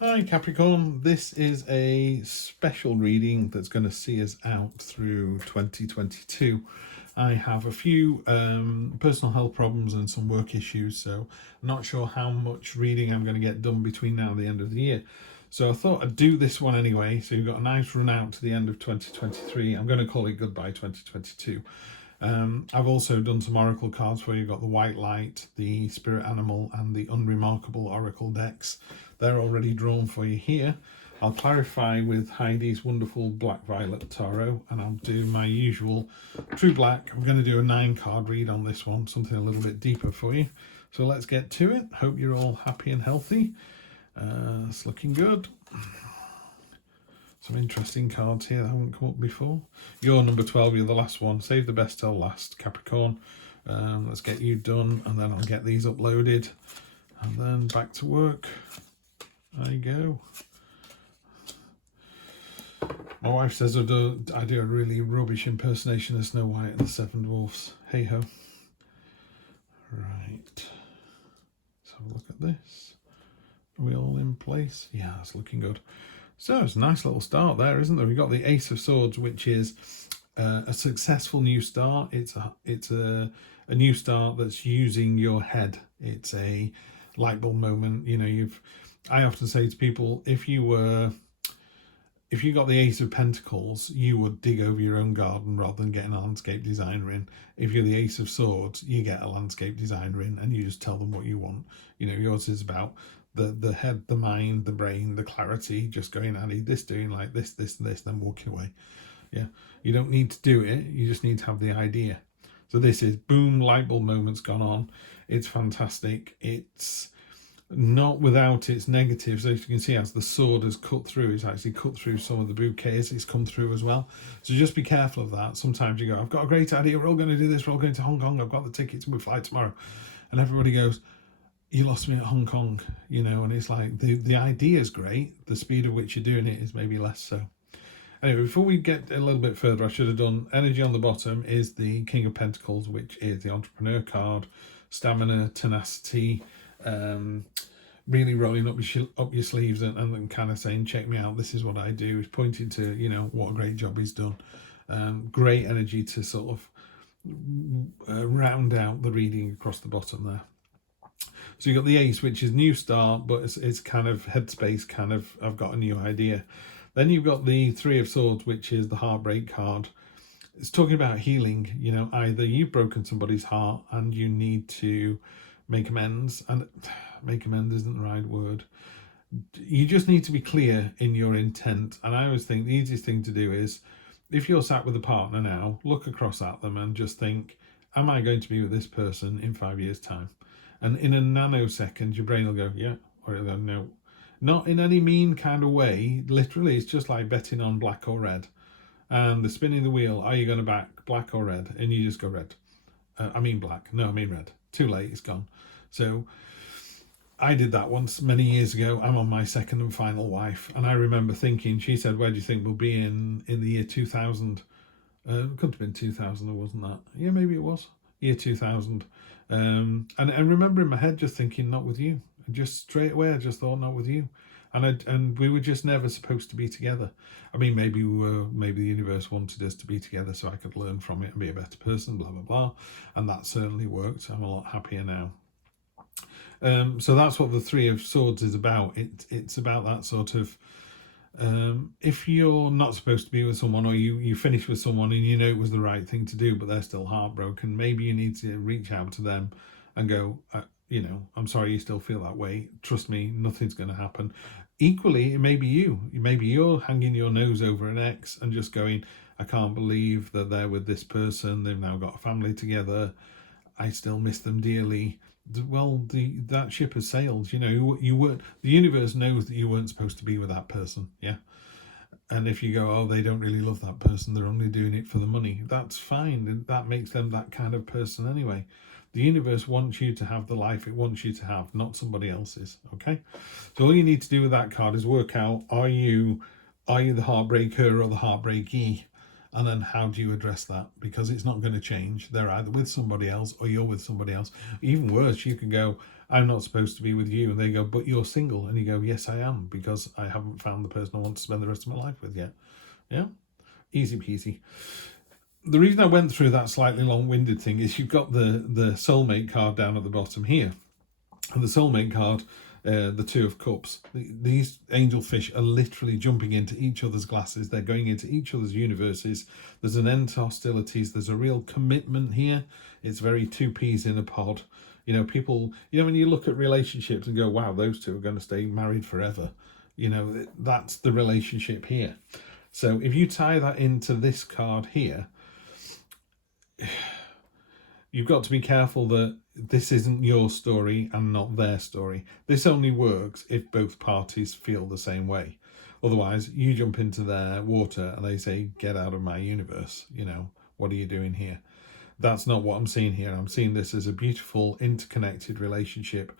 Hi Capricorn, this is a special reading that's going to see us out through 2022. I have a few personal health problems and some work issues, so I'm not sure how much reading I'm going to get done between now and the end of the year. So I thought I'd do this one anyway, so you've got a nice run out to the end of 2023. I'm going to call it goodbye 2022. I've also done some oracle cards where you've got the White Light, the Spirit Animal, and the Unremarkable Oracle decks. They're already drawn for you here. I'll clarify with Heidi's wonderful Black Violet Tarot, and I'll do my usual True Black. I'm going to do a 9-card read on this one, something a little bit deeper for you. So let's get to it. Hope you're all happy and healthy. It's looking good. Some interesting cards here that haven't come up before. You're number 12, you're the last one. Save the best till last, Capricorn. Let's get you done, and then I'll get these uploaded. And then back to work. There you go. My wife says I do a really rubbish impersonation of Snow White and the Seven Dwarfs. Hey ho. Right. Let's have a look at this. Are we all in place? Yeah, it's looking good. So it's a nice little start there, isn't there? We've got the Ace of Swords, which is a successful new start. It's a new start that's using your head. It's a light bulb moment. You know, I often say to people, if you got the Ace of Pentacles, you would dig over your own garden rather than getting a landscape designer in. If you're the Ace of Swords, you get a landscape designer in and you just tell them what you want. You know, yours is about the head, the mind, the brain, the clarity, just going, I need this, doing like this, this, and this, then walking away. Yeah, you don't need to do it, you just need to have the idea. So this is boom, light bulb moment's gone on. It's fantastic. It's not without its negatives. As you can see, as the sword has cut through, it's actually cut through some of the bouquets. It's come through as well. So just be careful of that. Sometimes you go, I've got a great idea, we're all going to do this, we're all going to Hong Kong, I've got the tickets and we fly tomorrow. And everybody goes, you lost me at Hong Kong, you know, and it's like the idea is great. The speed at which you're doing it is maybe less so. Anyway, before we get a little bit further, I should have done energy on the bottom is the King of Pentacles, which is the entrepreneur card, stamina, tenacity, really rolling up your sleeves and kind of saying, check me out, this is what I do. He's pointing to, you know, what a great job he's done. Great energy to sort of round out the reading across the bottom there. So you've got the Ace, which is new start, but it's kind of headspace, kind of, I've got a new idea. Then you've got the Three of Swords, which is the heartbreak card. It's talking about healing. You know, either you've broken somebody's heart and you need to make amends, and make amends isn't the right word. You just need to be clear in your intent. And I always think the easiest thing to do is, if you're sat with a partner now, look across at them and just think, am I going to be with this person in 5 years' time? And in a nanosecond, your brain will go, yeah, or it'll go, no. Not in any mean kind of way. Literally, it's just like betting on black or red. And the spinning the wheel, are you going to back black or red? And you just go red. I mean black. No, I mean red. Too late, it's gone. So I did that once many years ago. I'm on my second and final wife. And I remember thinking, she said, where do you think we'll be in the year 2000? It couldn't have been 2000, or wasn't that? Yeah, maybe it was. Year 2000. And I remember in my head just thinking, not with you. Just straight away, I just thought, not with you. And we were just never supposed to be together. I mean, maybe maybe the universe wanted us to be together so I could learn from it and be a better person, blah, blah, blah. And that certainly worked. I'm a lot happier now. So that's what the Three of Swords is about. It's about that sort of, if you're not supposed to be with someone, or you finish with someone and you know it was the right thing to do, but they're still heartbroken, maybe you need to reach out to them and go, you know, I'm sorry you still feel that way. Trust me, nothing's going to happen. Equally, it may be you. Maybe you're hanging your nose over an ex and just going, I can't believe that they're with this person. They've now got a family together. I still miss them dearly. Well, that ship has sailed. You know, you weren't. The universe knows that you weren't supposed to be with that person. Yeah. And if you go, oh, they don't really love that person, they're only doing it for the money, that's fine. And that makes them that kind of person anyway. The universe wants you to have the life it wants you to have, not somebody else's. Okay. So all you need to do with that card is work out, are you the heartbreaker or the heartbreakee? And then how do you address that? Because it's not going to change. They're either with somebody else or you're with somebody else. Even worse, you can go, I'm not supposed to be with you. And they go, but you're single. And you go, yes, I am, because I haven't found the person I want to spend the rest of my life with yet. Yeah, easy peasy. The reason I went through that slightly long-winded thing is you've got the soulmate card down at the bottom here. And the soulmate card, the Two of Cups, these angelfish are literally jumping into each other's glasses. They're going into each other's universes. There's an end to hostilities. There's a real commitment here. It's very two peas in a pod. You know, people, you know, when you look at relationships and go, wow, those two are going to stay married forever. You know, that's the relationship here. So if you tie that into this card here, you've got to be careful that this isn't your story and not their story. This only works if both parties feel the same way. Otherwise, you jump into their water and they say, get out of my universe. You know, what are you doing here? That's not what I'm seeing here. I'm seeing this as a beautiful, interconnected relationship.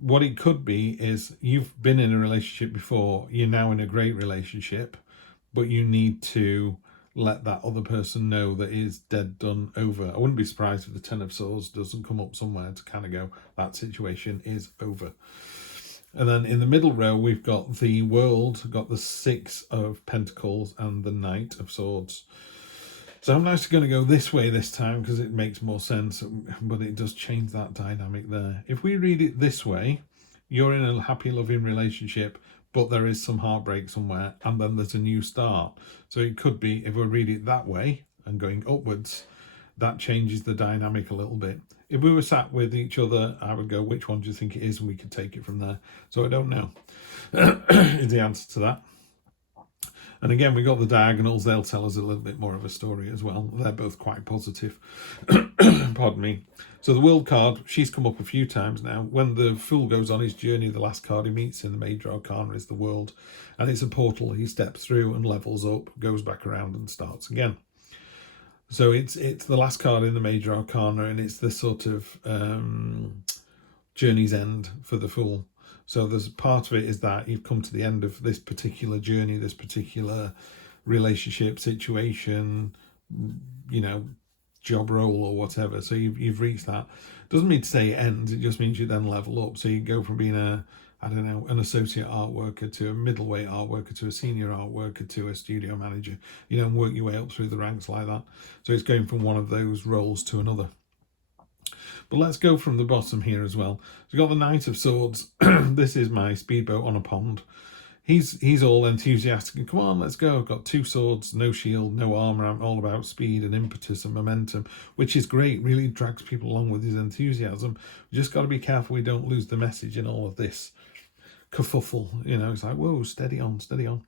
What it could be is you've been in a relationship before, you're now in a great relationship, but you need to let that other person know that it is dead, done, over. I wouldn't be surprised if the Ten of Swords doesn't come up somewhere to kind of go, that situation is over. And then in the middle row, we've got the World, got the Six of Pentacles and the Knight of Swords. So I'm actually going to go this way this time because it makes more sense, but it does change that dynamic there. If we read it this way, you're in a happy, loving relationship, but there is some heartbreak somewhere, and then there's a new start. So it could be, if we read it that way and going upwards, that changes the dynamic a little bit. If we were sat with each other, I would go, which one do you think it is? And we could take it from there. So I don't know is the answer to that. And again, we got the diagonals. They'll tell us a little bit more of a story as well. They're both quite positive. Pardon me. So the World card, she's come up a few times now. When the Fool goes on his journey, the last card he meets in the Major Arcana is the World. And it's a portal he steps through and levels up, goes back around and starts again. So it's the last card in the Major Arcana, and it's the sort of journey's end for the Fool. So there's part of it is that you've come to the end of this particular journey, this particular relationship situation, you know, job role or whatever. So you've reached that. Doesn't mean to say it ends. It just means you then level up. So you go from being an associate art worker to a middleweight art worker to a senior art worker to a studio manager, you know, and work your way up through the ranks like that. So it's going from one of those roles to another. But let's go from the bottom here as well. So we've got the Knight of Swords. This is my speedboat on a pond. He's all enthusiastic and come on, let's go. I've got 2 swords, no shield, no armor. I'm all about speed and impetus and momentum, which is great. Really drags people along with his enthusiasm. We just got to be careful we don't lose the message in all of this kerfuffle. You know, it's like, whoa, steady on, steady on.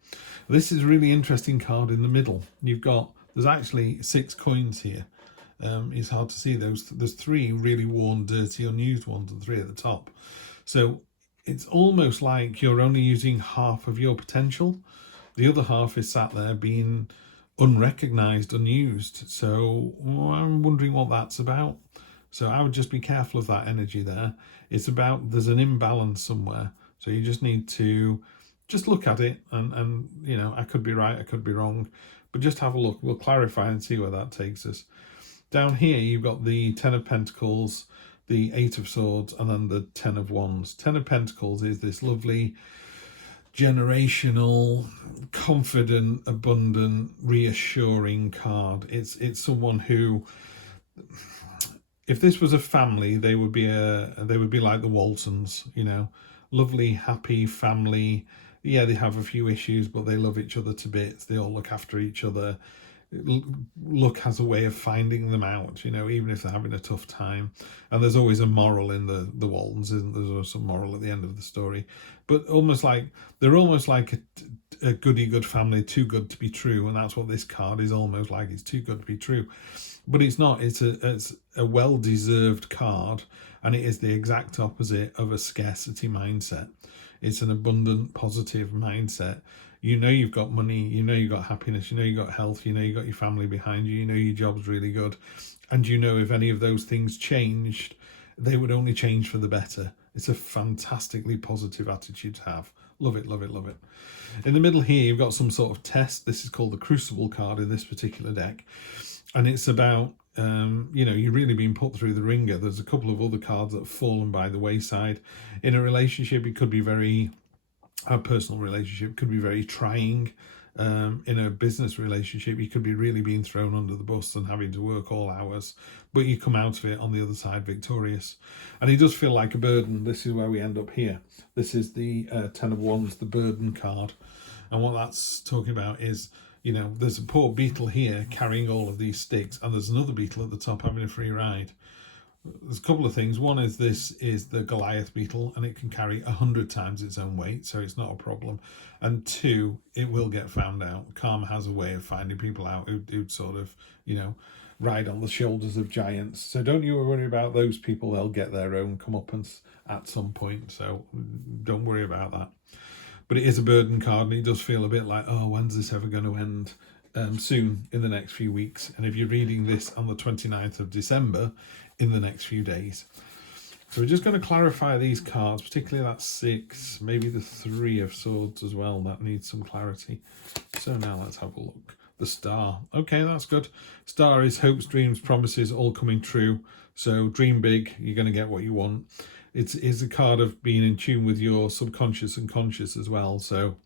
This is a really interesting card in the middle. There's actually 6 coins here. It's hard to see those. There's 3 really worn, dirty, unused ones and 3 at the top. So it's almost like you're only using half of your potential. The other half is sat there being unrecognised, unused. So I'm wondering what that's about. So I would just be careful of that energy there. It's about, there's an imbalance somewhere. So you just need to just look at it and you know, I could be right, I could be wrong, but just have a look. We'll clarify and see where that takes us. Down here, you've got the 10 of Pentacles, the 8 of Swords, and then the 10 of Wands. 10 of Pentacles is this lovely, generational, confident, abundant, reassuring card. It's someone who, if this was a family, they would be like the Waltons, you know, lovely, happy family. Yeah, they have a few issues, but they love each other to bits. They all look after each other. Look has a way of finding them out, you know, even if they're having a tough time. And there's always a moral in the Waltons, isn't there? There's some moral at the end of the story, but they're almost like a goody good family, too good to be true. And that's what this card is almost like. It's too good to be true, but it's not. It's a well-deserved card, and it is the exact opposite of a scarcity mindset. It's an abundant, positive mindset. You know you've got money, you know you've got happiness, you know you've got health, you know you've got your family behind you, you know your job's really good. And you know if any of those things changed, they would only change for the better. It's a fantastically positive attitude to have. Love it, love it, love it. In the middle here, you've got some sort of test. This is called the Crucible card in this particular deck. And it's about, you've really been put through the ringer. There's a couple of other cards that have fallen by the wayside. In a relationship, it could be a personal relationship could be very trying. In a business relationship, you could be really being thrown under the bus and having to work all hours, but you come out of it on the other side victorious. And it does feel like a burden. This is where we end up here. This is the Ten of Wands, the burden card. And what that's talking about is, there's a poor beetle here carrying all of these sticks, and there's another beetle at the top having a free ride. There's a couple of things. One is this is the Goliath beetle, and it can carry 100 times its own weight, so it's not a problem. And two, it will get found out. Karma has a way of finding people out who'd sort of, ride on the shoulders of giants. So don't you worry about those people. They'll get their own comeuppance at some point, so don't worry about that. But it is a burden card, and it does feel a bit like, oh, when's this ever going to end? Soon, in the next few weeks. And if you're reading this on the 29th of December, in the next few days. So we're just going to clarify these cards, particularly that 6, maybe the 3 of Swords as well. That needs some clarity. So now let's have a look. The Star. Okay, that's good. Star is hopes, dreams, promises, all coming true. So dream big, you're going to get what you want. It's a card of being in tune with your subconscious and conscious as well. So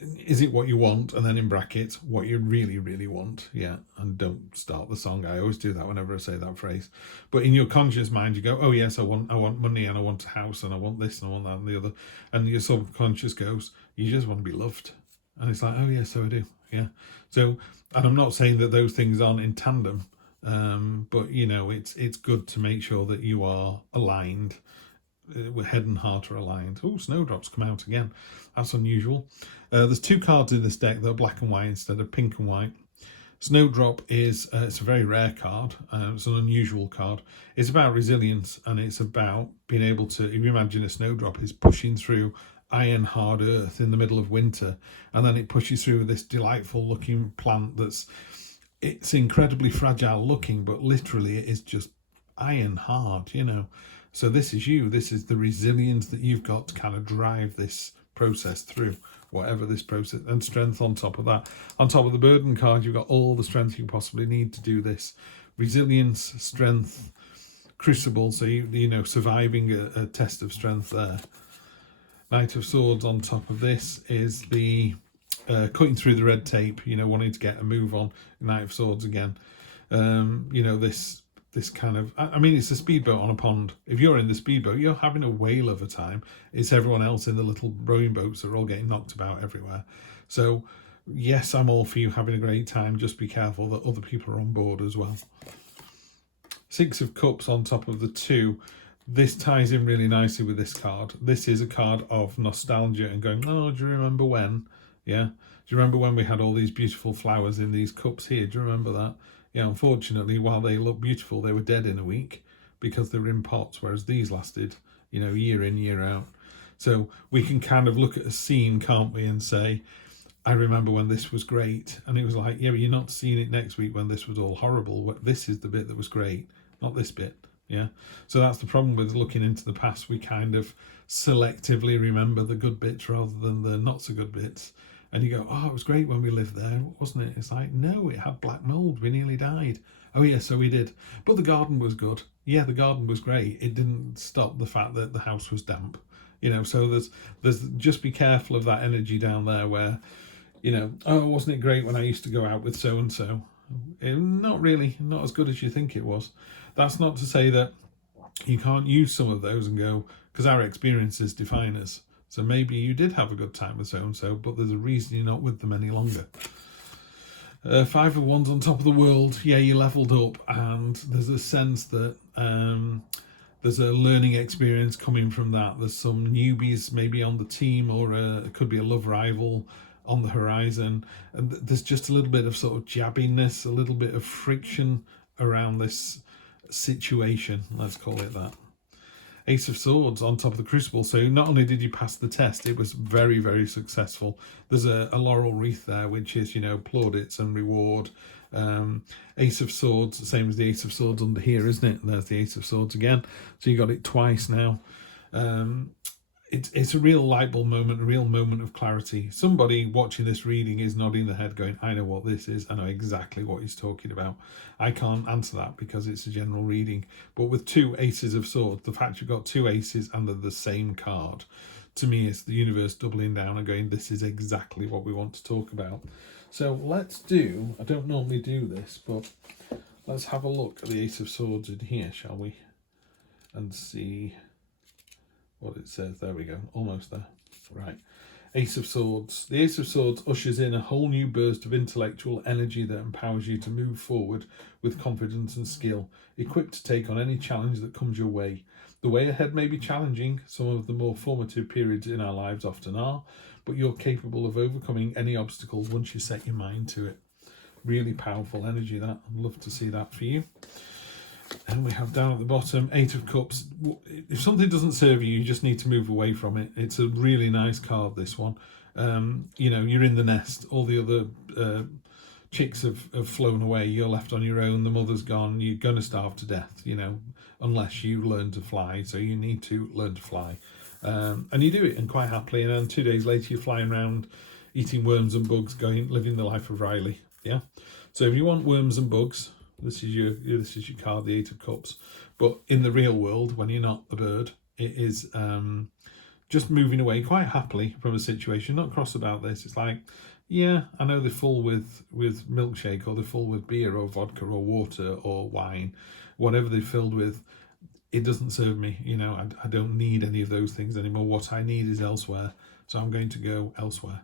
is it what you want? And then in brackets, what you really, really want. Yeah, and don't start the song. I always do that whenever I say that phrase. But in your conscious mind, you go, oh yes, I want money, and I want a house, and I want this, and I want that, and the other. And your subconscious goes, you just want to be loved. And it's like, oh yeah, so I do. Yeah. So, and I'm not saying that those things aren't in tandem, but it's good to make sure that you are aligned. Head and heart are aligned. Oh, snowdrops come out again. That's unusual. There's 2 cards in this deck that are black and white instead of pink and white. Snowdrop is it's a very rare card. It's an unusual card. It's about resilience, and it's about being able to, if you imagine a snowdrop is pushing through iron hard earth in the middle of winter, and then it pushes through this delightful looking plant it's incredibly fragile looking, but literally it is just iron hard, So this is you. This is the resilience that you've got to kind of drive this process through, whatever this process, and strength on top of that. On top of the burden card, you've got all the strength you possibly need to do this. Resilience, strength, crucible, so surviving a test of strength there. Knight of Swords on top of this is the cutting through the red tape, wanting to get a move on. Knight of Swords again. This kind of, it's a speedboat on a pond. If you're in the speedboat, you're having a whale of a time. It's everyone else in the little rowing boats that are all getting knocked about everywhere. So, yes, I'm all for you having a great time. Just be careful that other people are on board as well. 6 of Cups on top of the 2. This ties in really nicely with this card. This is a card of nostalgia and going, oh, do you remember when? Yeah. Do you remember when we had all these beautiful flowers in these cups here? Do you remember that? Yeah, unfortunately, while they look beautiful, they were dead in a week because they were in pots, whereas these lasted, year in, year out. So we can kind of look at a scene, can't we, and say, I remember when this was great. And it was like, yeah, but you're not seeing it next week when this was all horrible. This is the bit that was great, not this bit. Yeah. So that's the problem with looking into the past. We kind of selectively remember the good bits rather than the not so good bits. And you go, oh, it was great when we lived there, wasn't it? It's like, no, it had black mold. We nearly died. Oh, yeah, so we did. But the garden was good. Yeah, the garden was great. It didn't stop the fact that the house was damp. So there's just be careful of that energy down there where, oh, wasn't it great when I used to go out with so-and-so? Not really, not as good as you think it was. That's not to say that you can't use some of those and go, because our experiences define us. So maybe you did have a good time with so-and-so, but there's a reason you're not with them any longer. 5 of Wands on top of the world. Yeah, you leveled up, and there's a sense that there's a learning experience coming from that. There's some newbies maybe on the team, or it could be a love rival on the horizon. And there's just a little bit of sort of jabbiness, a little bit of friction around this situation. Let's call it that. Ace of Swords on top of the Crucible. So not only did you pass the test, it was very, very successful. There's a laurel wreath there, which is, plaudits and reward Ace of Swords, the same as the Ace of Swords under here, isn't it? And there's the Ace of Swords again. So you got it twice now. It's a real light bulb moment, a real moment of clarity. Somebody watching this reading is nodding their head going, I know what this is. I know exactly what he's talking about. I can't answer that because it's a general reading. But with two Aces of Swords, the fact you've got two aces and they're the same card, to me, it's the universe doubling down and going, this is exactly what we want to talk about. So let's do, I don't normally do this, but let's have a look at the Ace of Swords in here, shall we? And see what it says. There we go, almost there. Right, Ace of Swords. The Ace of Swords ushers in a whole new burst of intellectual energy that empowers you to move forward with confidence and skill, equipped to take on any challenge that comes your way. The way ahead may be challenging, some of the more formative periods in our lives often are, but you're capable of overcoming any obstacles once you set your mind to it. Really powerful energy, that. I'd love to see that for you. And we have down at the bottom, Eight of Cups. If something doesn't serve you, you just need to move away from it. It's a really nice card, this one. You know, you're in the nest. All the other chicks have flown away. You're left on your own. The mother's gone. You're going to starve to death, you know, unless you learn to fly. So you need to learn to fly. And you do it, and quite happily. And then 2 days later, you're flying around, eating worms and bugs, living the life of Riley. Yeah. So if you want worms and bugs, this is your card, the Eight of Cups. But in the real world, when you're not the bird, it is just moving away quite happily from a situation. Not cross about this. It's like, yeah, I know they're full with milkshake, or they're full with beer or vodka or water or wine, whatever they're filled with. It doesn't serve me. You know, I don't need any of those things anymore. What I need is elsewhere. So I'm going to go elsewhere.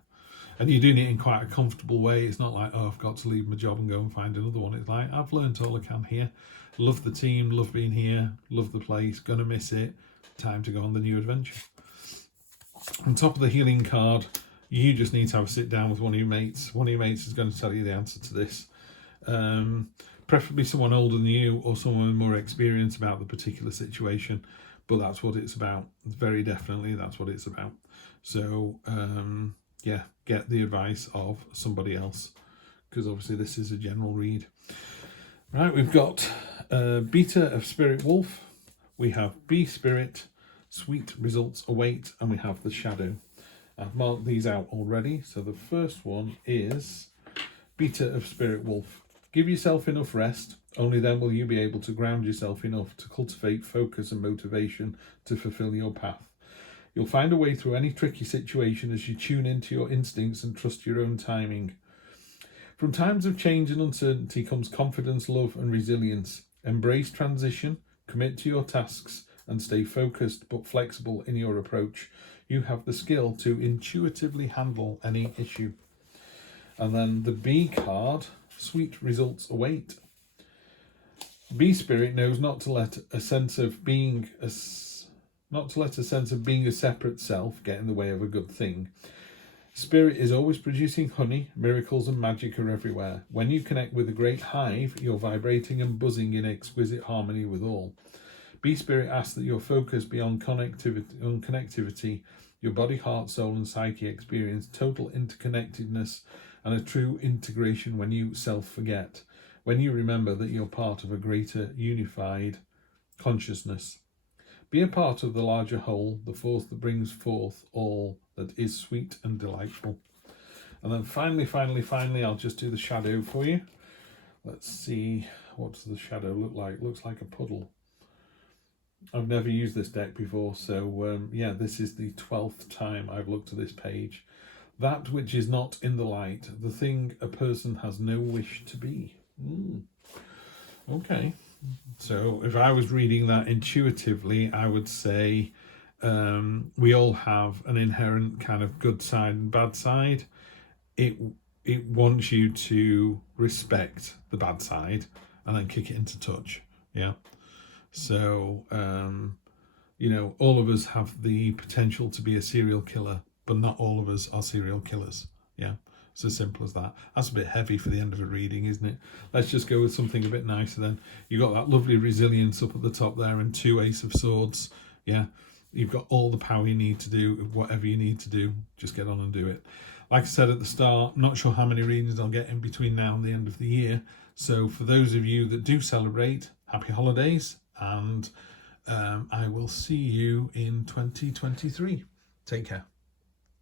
And you're doing it in quite a comfortable way. It's not like, oh, I've got to leave my job and go and find another one. It's like, I've learned all I can here. Love the team, love being here, love the place, gonna miss it. Time to go on the new adventure. On top of the healing card, you just need to have a sit down with one of your mates. One of your mates is going to tell you the answer to this. Preferably someone older than you or someone with more experience about the particular situation. But that's what it's about. Very definitely, that's what it's about. So, yeah, get the advice of somebody else, because obviously this is a general read. Right, we've got Beta of Spirit Wolf. We have B Spirit, Sweet Results Await, and we have the Shadow. I've marked these out already. So the first one is Beta of Spirit Wolf. Give yourself enough rest. Only then will you be able to ground yourself enough to cultivate focus and motivation to fulfill your path. You'll find a way through any tricky situation as you tune into your instincts and trust your own timing. From times of change and uncertainty comes confidence, love, and resilience. Embrace transition, commit to your tasks, and stay focused but flexible in your approach. You have the skill to intuitively handle any issue. And then the B card, Sweet Results Await. B Spirit knows not to let a sense of being a separate self get in the way of a good thing. Spirit is always producing honey, miracles and magic are everywhere. When you connect with a great hive, you're vibrating and buzzing in exquisite harmony with all. B Spirit asks that your focus be on connectivity. Your body, heart, soul and psyche experience total interconnectedness and a true integration when you self-forget. When you remember that you're part of a greater unified consciousness. Be a part of the larger whole, the force that brings forth all that is sweet and delightful. And then finally, I'll just do the shadow for you. Let's see, what does the shadow look like? It looks like a puddle. I've never used this deck before, so yeah, this is the 12th time I've looked at this page. That which is not in the light, the thing a person has no wish to be. Okay. So if I was reading that intuitively, I would say we all have an inherent kind of good side and bad side. It wants you to respect the bad side and then kick it into touch. Yeah. So, you know, all of us have the potential to be a serial killer, but not all of us are serial killers. Yeah. It's as simple as that. That's a bit heavy for the end of a reading, isn't it? Let's just go with something a bit nicer then. You got that lovely resilience up at the top there and 2 Ace of Swords. Yeah, you've got all the power you need to do whatever you need to do. Just get on and do it. Like I said at the start, not sure how many readings I'll get in between now and the end of the year. So for those of you that do celebrate, happy holidays, and I will see you in 2023. Take care.